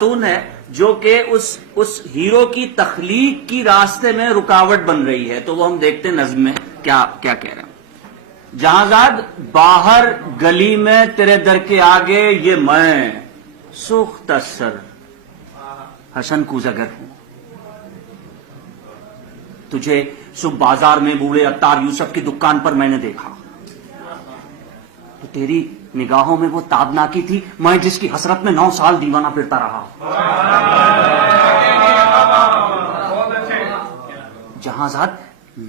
خاتون ہے جو کہ اس ہیرو کی تخلیق کی راستے میں رکاوٹ بن رہی ہے، تو وہ ہم دیکھتے ہیں نظم میں کیا کہہ رہے ہیں۔ جہازاد باہر گلی میں تیرے در کے آگے یہ میں سوختہ سر حسن کوزگر ہوں، تجھے صبح بازار میں بوڑھے عطار یوسف کی دکان پر میں نے دیکھا، تو تیری نگاہوں میں وہ تابناکی تھی، میں جس کی حسرت میں 9 سال دیوانہ پھرتا رہا۔ جہازاد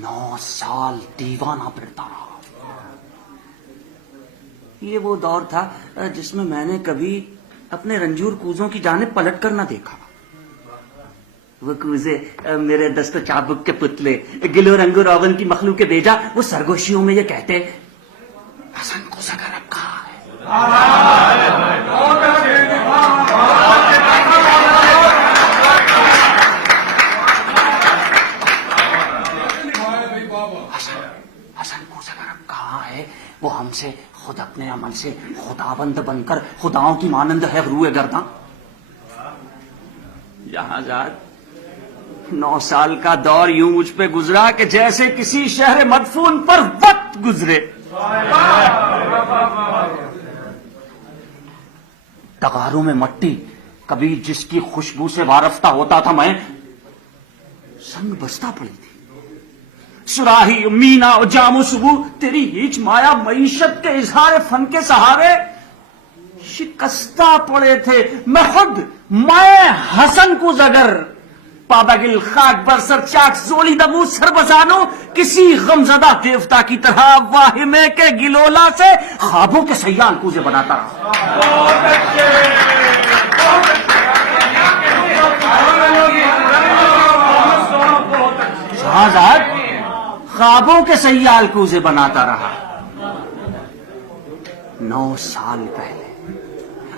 9 سال دیوانہ پھرتا رہا۔ یہ وہ دور تھا جس میں میں نے کبھی اپنے رنجور کوزوں کی جانب پلٹ کر نہ دیکھا۔ وہ کوزے میرے دست و چابک کے پتلے، گلو رنگ و روغن کی مخلوق بیجا، وہ سرگوشیوں میں یہ کہتے حسن کوزگر اب کہاں ہے؟ حسن کوزگر اب کہاں ہے؟ وہ ہم سے خود اپنے عمل سے خداوند بن کر خداؤں کی مانند ہے روئے گرداں۔ جہازاد 9 سال کا دور یوں مجھ پہ گزرا کہ جیسے کسی شہر مدفون پر وقت گزرے۔ تغاروں میں مٹی کبھی جس کی خوشبو سے وارفتہ ہوتا تھا میں، سنگ بستہ پڑی تھی۔ سراہی مینا اور جام و صبو تیری ہیچ مایا معیشت کے اظہار فن کے سہارے شکستہ پڑے تھے۔ میں حسن کوزگر پابگل خاک بر سر چاک زولی دمو سر بزانو، کسی غمزدہ دیوتا کی طرح واہمے کے گلولا سے خوابوں کے سیال کوزے بناتا رہا۔ شہزاد خوابوں کے سیال کوزے بناتا رہا۔ 9 سال پہلے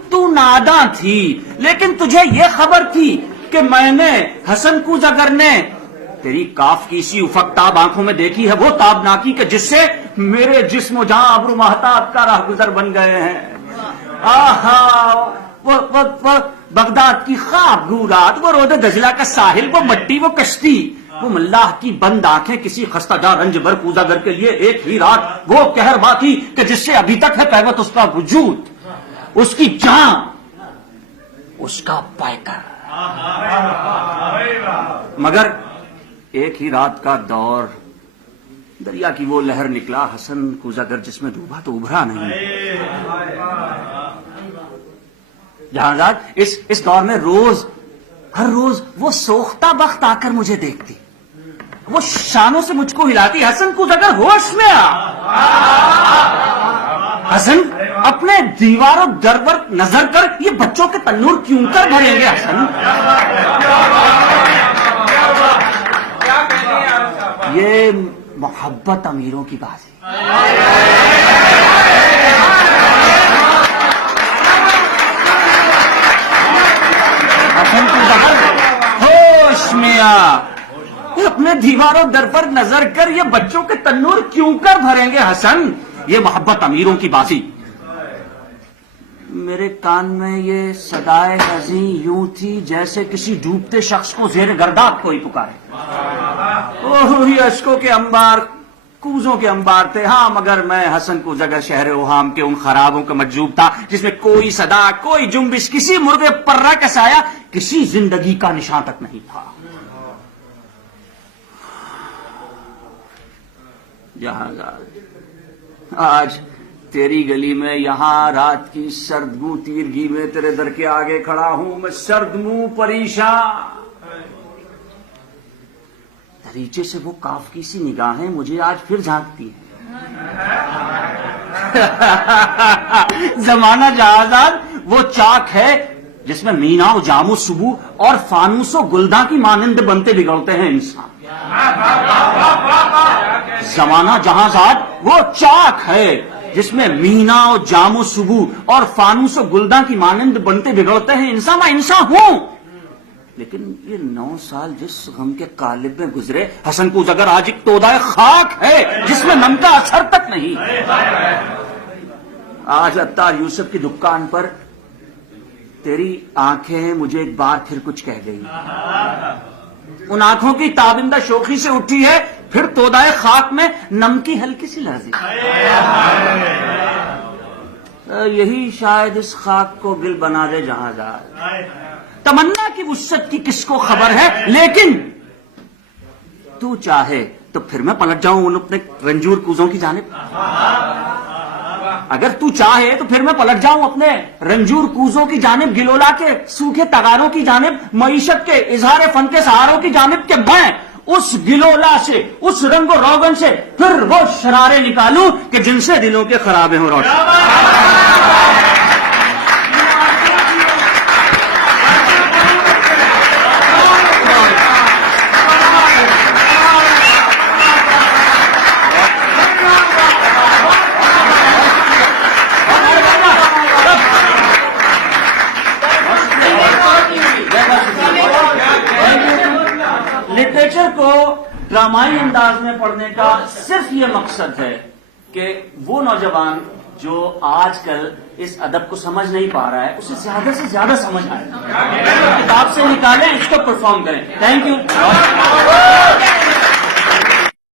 تو ناداں تھی، لیکن تجھے یہ خبر تھی کہ میں نے حسن کوزگر نے تیری کاف کی سی افقتاب آنکھوں میں دیکھی ہے وہ تابناکی کہ جس سے میرے جسم و جہاں ابرو مہتاب کا راہ گزر بن گئے ہیں۔ آہا وہ بغداد کی خواب گو رات، وہ رود دجلہ کا ساحل، وہ مٹی، وہ کشتی، وہ ملاح کی بند آنکھیں کسی خستہ جا رنج بر کوزگر کے لیے ایک ہی رات وہ کہربا تھی کہ جس سے ابھی تک ہے پیوت اس کا وجود، اس کی جان، اس کا پیکر۔ مگر ایک ہی رات کا دور، دریا کی وہ لہر نکلا، حسن کوزگر جس میں ڈوبا تو ابھرا نہیں۔ جہازاد اس دور میں ہر روز وہ سوختہ بخت آ کر مجھے دیکھتی، وہ شانوں سے مجھ کو ہلاتی، حسن کوزگر ہوش میں آ۔ حسن اپنے دیواروں در پر نظر کر یہ بچوں کے تنور کیوں کر بھریں گے؟ حسن یہ محبت امیروں کی بازی۔ حسن کوزگر ہوش میں آ، اپنے دیواروں در پر نظر کر یہ بچوں کے تنور کیوں کر بھریں گے؟ حسن یہ محبت امیروں کی بازی۔ میرے کان میں یہ صدائے حزیں یوں تھی جیسے کسی ڈوبتے شخص کو زیر گرداب کوئی پکارے۔ اوہ یہ اشکوں کے انبار کوزوں کے انبار تھے، ہاں، مگر میں حسن کوزگر شہر اوہام کے ان خرابوں کا مجذوب تھا جس میں کوئی صدا، کوئی جنبش، کسی مرغ پرہ کا سایہ، کسی زندگی کا نشان تک نہیں تھا۔ جہازاد آج تیری گلی میں یہاں رات کی سرد گو تیرگی میں تیرے در کے آگے کھڑا ہوں، میں سرد منہ پریشان، دریچے سے وہ کاف کی سی نگاہیں مجھے آج پھر جھانکتی ہیں۔ زمانہ جہازاد وہ چاک ہے جس میں مینا و جام و صبو اور فانوس و گلداں کی مانند بنتے بگڑتے ہیں انسان۔ زمانہ جہازاد وہ چاک ہے جس میں مینا و جام و صبو اور فانوس و گلداں کی مانند بنتے بگڑتے ہیں انسان۔ میں انسان ہوں، لیکن یہ 9 سال جس غم کے قالب میں گزرے، حسن کوزگر آج ایک تودائے خاک ہے جس میں نم کا اثر تک نہیں۔ آج عطار یوسف کی دکان پر تیری آنکھیں مجھے ایک بار پھر کچھ کہہ گئی. ان آنکھوں کی تابندہ شوخی سے اٹھی ہے پھر تودائے خاک میں نم کی ہلکی سی لرزش. یہی شاید اس خاک کو گل بنا دے جہاں جائے. تمنا کی وسعت کی کس کو خبر ہے، لیکن تو چاہے تو پھر میں پلٹ جاؤں ان اپنے رنجور کوزوں کی جانب. اگر تو چاہے تو پھر میں پلٹ جاؤں اپنے رنجور کوزوں کی جانب، گلولا کے سوکھے تغاروں کی جانب، معیشت کے اظہار فن کے سہاروں کی جانب، کہ میں اس گلولا سے، اس رنگ و روغن سے پھر وہ شرارے نکالوں کہ جن سے دلوں کے خرابے ہوں روشن. لٹریچر کو ڈرامائی انداز میں پڑھنے کا صرف یہ مقصد ہے کہ وہ نوجوان جو آج کل اس ادب کو سمجھ نہیں پا رہا ہے اسے زیادہ سے زیادہ سمجھ آئے. کتاب سے نکالیں، اس کو پرفارم کریں. Thank you.